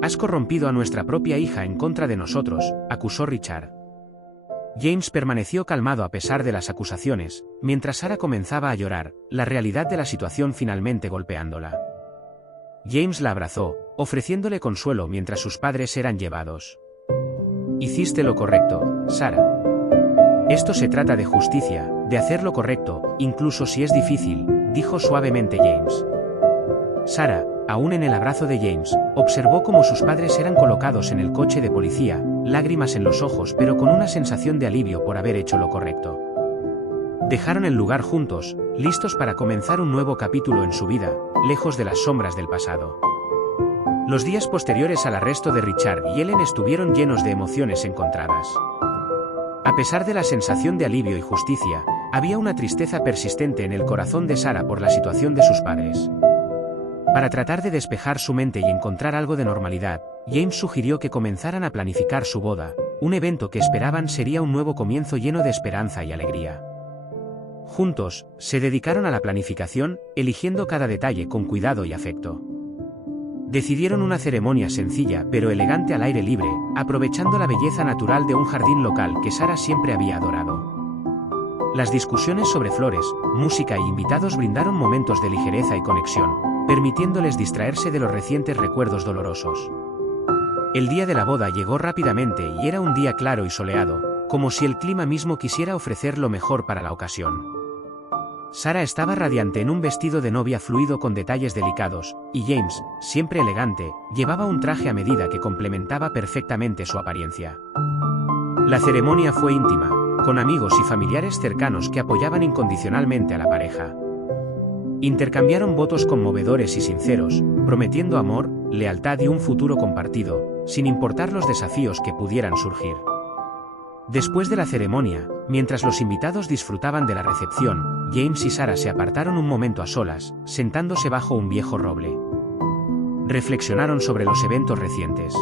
Has corrompido a nuestra propia hija en contra de nosotros, acusó Richard. James permaneció calmado a pesar de las acusaciones, mientras Sarah comenzaba a llorar, la realidad de la situación finalmente golpeándola. James la abrazó, ofreciéndole consuelo mientras sus padres eran llevados. Hiciste lo correcto, Sarah. Esto se trata de justicia, de hacer lo correcto, incluso si es difícil, dijo suavemente James. Sarah, aún en el abrazo de James, observó cómo sus padres eran colocados en el coche de policía, lágrimas en los ojos pero con una sensación de alivio por haber hecho lo correcto. Dejaron el lugar juntos, listos para comenzar un nuevo capítulo en su vida, lejos de las sombras del pasado. Los días posteriores al arresto de Richard y Ellen estuvieron llenos de emociones encontradas. A pesar de la sensación de alivio y justicia, había una tristeza persistente en el corazón de Sarah por la situación de sus padres. Para tratar de despejar su mente y encontrar algo de normalidad, James sugirió que comenzaran a planificar su boda, un evento que esperaban sería un nuevo comienzo lleno de esperanza y alegría. Juntos, se dedicaron a la planificación, eligiendo cada detalle con cuidado y afecto. Decidieron una ceremonia sencilla pero elegante al aire libre, aprovechando la belleza natural de un jardín local que Sarah siempre había adorado. Las discusiones sobre flores, música e invitados brindaron momentos de ligereza y conexión, permitiéndoles distraerse de los recientes recuerdos dolorosos. El día de la boda llegó rápidamente y era un día claro y soleado, como si el clima mismo quisiera ofrecer lo mejor para la ocasión. Sarah estaba radiante en un vestido de novia fluido con detalles delicados, y James, siempre elegante, llevaba un traje a medida que complementaba perfectamente su apariencia. La ceremonia fue íntima, con amigos y familiares cercanos que apoyaban incondicionalmente a la pareja. Intercambiaron votos conmovedores y sinceros, prometiendo amor, lealtad y un futuro compartido, sin importar los desafíos que pudieran surgir. Después de la ceremonia, mientras los invitados disfrutaban de la recepción, James y Sarah se apartaron un momento a solas, sentándose bajo un viejo roble. Reflexionaron sobre los eventos recientes.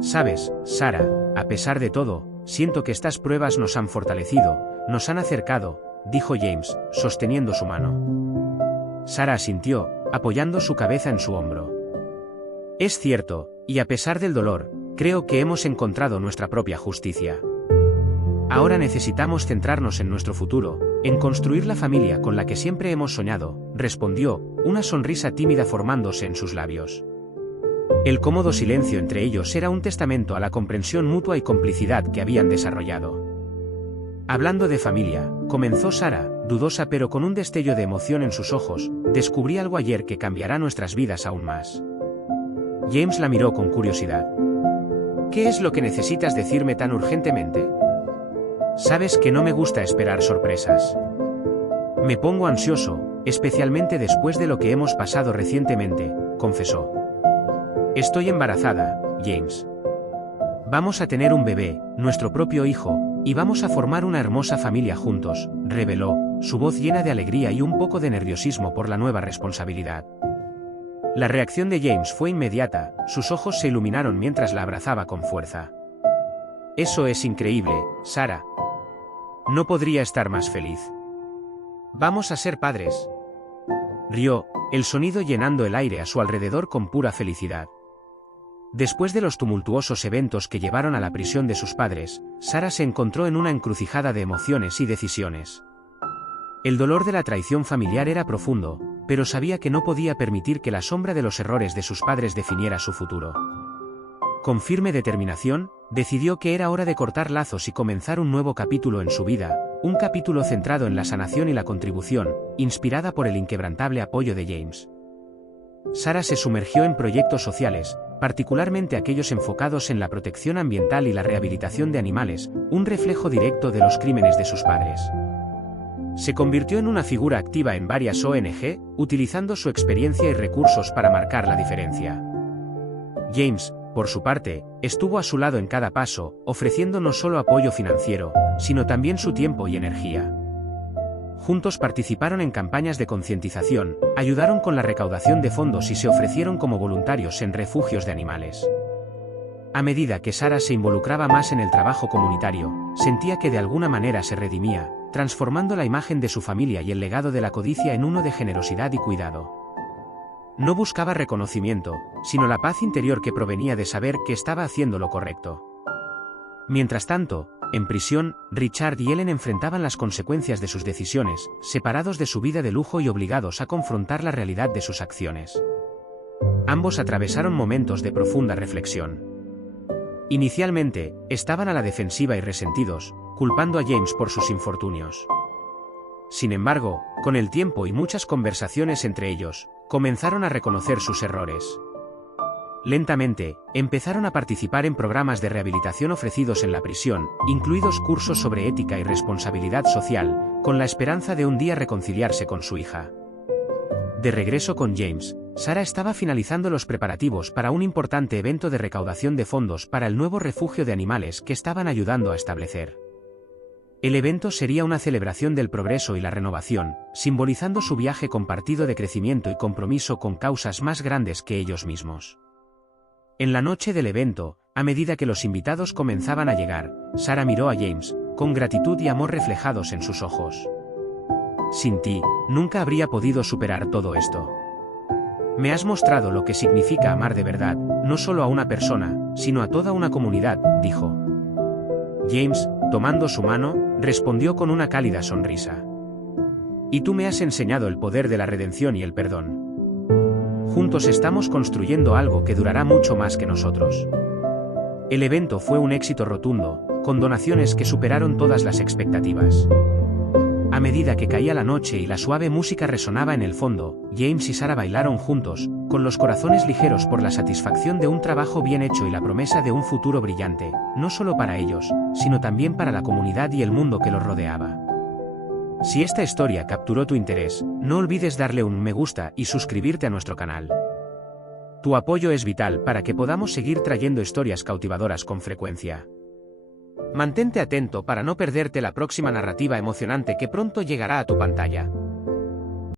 «Sabes, Sarah, a pesar de todo, siento que estas pruebas nos han fortalecido, nos han acercado», dijo James, sosteniendo su mano. Sarah asintió, apoyando su cabeza en su hombro. «Es cierto, y a pesar del dolor, creo que hemos encontrado nuestra propia justicia. Ahora necesitamos centrarnos en nuestro futuro, en construir la familia con la que siempre hemos soñado», respondió, una sonrisa tímida formándose en sus labios. El cómodo silencio entre ellos era un testamento a la comprensión mutua y complicidad que habían desarrollado. «Hablando de familia», comenzó Sarah, dudosa pero con un destello de emoción en sus ojos, «descubrí algo ayer que cambiará nuestras vidas aún más». James la miró con curiosidad. «¿Qué es lo que necesitas decirme tan urgentemente?» «Sabes que no me gusta esperar sorpresas. Me pongo ansioso, especialmente después de lo que hemos pasado recientemente», confesó. «Estoy embarazada, James. Vamos a tener un bebé, nuestro propio hijo, y vamos a formar una hermosa familia juntos», reveló, su voz llena de alegría y un poco de nerviosismo por la nueva responsabilidad. La reacción de James fue inmediata, sus ojos se iluminaron mientras la abrazaba con fuerza. «Eso es increíble, Sarah. No podría estar más feliz. Vamos a ser padres». Rió, el sonido llenando el aire a su alrededor con pura felicidad. Después de los tumultuosos eventos que llevaron a la prisión de sus padres, Sarah se encontró en una encrucijada de emociones y decisiones. El dolor de la traición familiar era profundo, pero sabía que no podía permitir que la sombra de los errores de sus padres definiera su futuro. Con firme determinación, decidió que era hora de cortar lazos y comenzar un nuevo capítulo en su vida, un capítulo centrado en la sanación y la contribución, inspirada por el inquebrantable apoyo de James. Sarah se sumergió en proyectos sociales, particularmente aquellos enfocados en la protección ambiental y la rehabilitación de animales, un reflejo directo de los crímenes de sus padres. Se convirtió en una figura activa en varias ONG, utilizando su experiencia y recursos para marcar la diferencia. James, por su parte, estuvo a su lado en cada paso, ofreciendo no solo apoyo financiero, sino también su tiempo y energía. Juntos participaron en campañas de concientización, ayudaron con la recaudación de fondos y se ofrecieron como voluntarios en refugios de animales. A medida que Sarah se involucraba más en el trabajo comunitario, sentía que de alguna manera se redimía, transformando la imagen de su familia y el legado de la codicia en uno de generosidad y cuidado. No buscaba reconocimiento, sino la paz interior que provenía de saber que estaba haciendo lo correcto. Mientras tanto, en prisión, Richard y Ellen enfrentaban las consecuencias de sus decisiones, separados de su vida de lujo y obligados a confrontar la realidad de sus acciones. Ambos atravesaron momentos de profunda reflexión. Inicialmente, estaban a la defensiva y resentidos, culpando a James por sus infortunios. Sin embargo, con el tiempo y muchas conversaciones entre ellos, comenzaron a reconocer sus errores. Lentamente, empezaron a participar en programas de rehabilitación ofrecidos en la prisión, incluidos cursos sobre ética y responsabilidad social, con la esperanza de un día reconciliarse con su hija. De regreso con James, Sara estaba finalizando los preparativos para un importante evento de recaudación de fondos para el nuevo refugio de animales que estaban ayudando a establecer. El evento sería una celebración del progreso y la renovación, simbolizando su viaje compartido de crecimiento y compromiso con causas más grandes que ellos mismos. En la noche del evento, a medida que los invitados comenzaban a llegar, Sara miró a James, con gratitud y amor reflejados en sus ojos. Sin ti, nunca habría podido superar todo esto. Me has mostrado lo que significa amar de verdad, no solo a una persona, sino a toda una comunidad, dijo. James, tomando su mano, respondió con una cálida sonrisa. Y tú me has enseñado el poder de la redención y el perdón. Juntos estamos construyendo algo que durará mucho más que nosotros. El evento fue un éxito rotundo, con donaciones que superaron todas las expectativas. A medida que caía la noche y la suave música resonaba en el fondo, James y Sara bailaron juntos, con los corazones ligeros por la satisfacción de un trabajo bien hecho y la promesa de un futuro brillante, no solo para ellos, sino también para la comunidad y el mundo que los rodeaba. Si esta historia capturó tu interés, no olvides darle un me gusta y suscribirte a nuestro canal. Tu apoyo es vital para que podamos seguir trayendo historias cautivadoras con frecuencia. Mantente atento para no perderte la próxima narrativa emocionante que pronto llegará a tu pantalla.